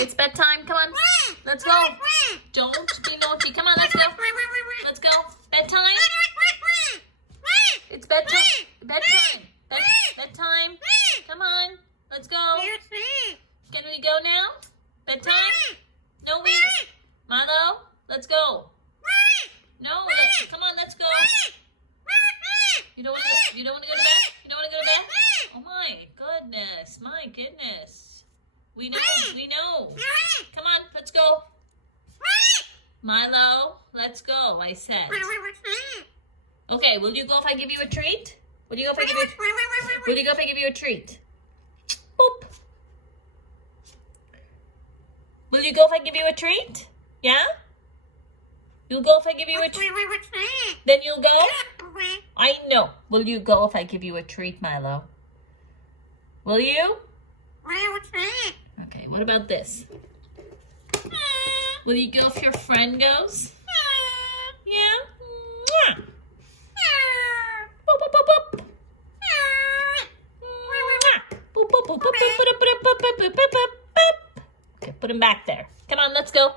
It's bedtime. Come on. Let's go. Don't be naughty. Come on, let's go. Let's go. Bedtime. It's bedtime. Bedtime. Bedtime. Come on. Let's go. Can we go now? Bedtime? No, wait. Milo, let's go. No, come on, let's go. You don't want to go to bed? You don't want to go to bed? Oh my goodness. My goodness. We know. Come on, let's go. Milo, let's go, I said. Okay, will you go if I give you a treat? Will you go if I give you a treat? Boop. Will you go if I give you a treat? Yeah? You'll go if I give you a treat? Then you'll go? I know. Will you go if I give you a treat, Milo? Will you? Okay, what about this? Will you go if your friend goes? Yeah? Boop, boop, boop, boop. Boop, boop, boop, boop, boop, boop, boop, boop, boop, boop, boop. Okay, put him back there. Come on, let's go.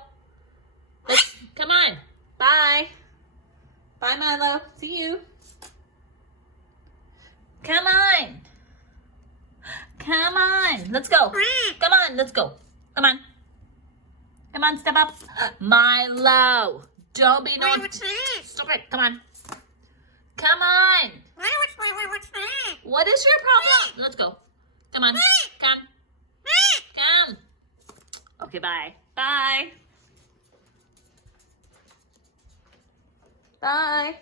Come on. Bye. Bye, Milo. See you. Come on. Come on. Let's go. Come on, let's go. Come on. Come on, step up. Milo. Don't be naughty. Stop it. Come on. Come on. What is your problem? Let's go. Come on. Come. Come. Okay, bye. Bye. Bye.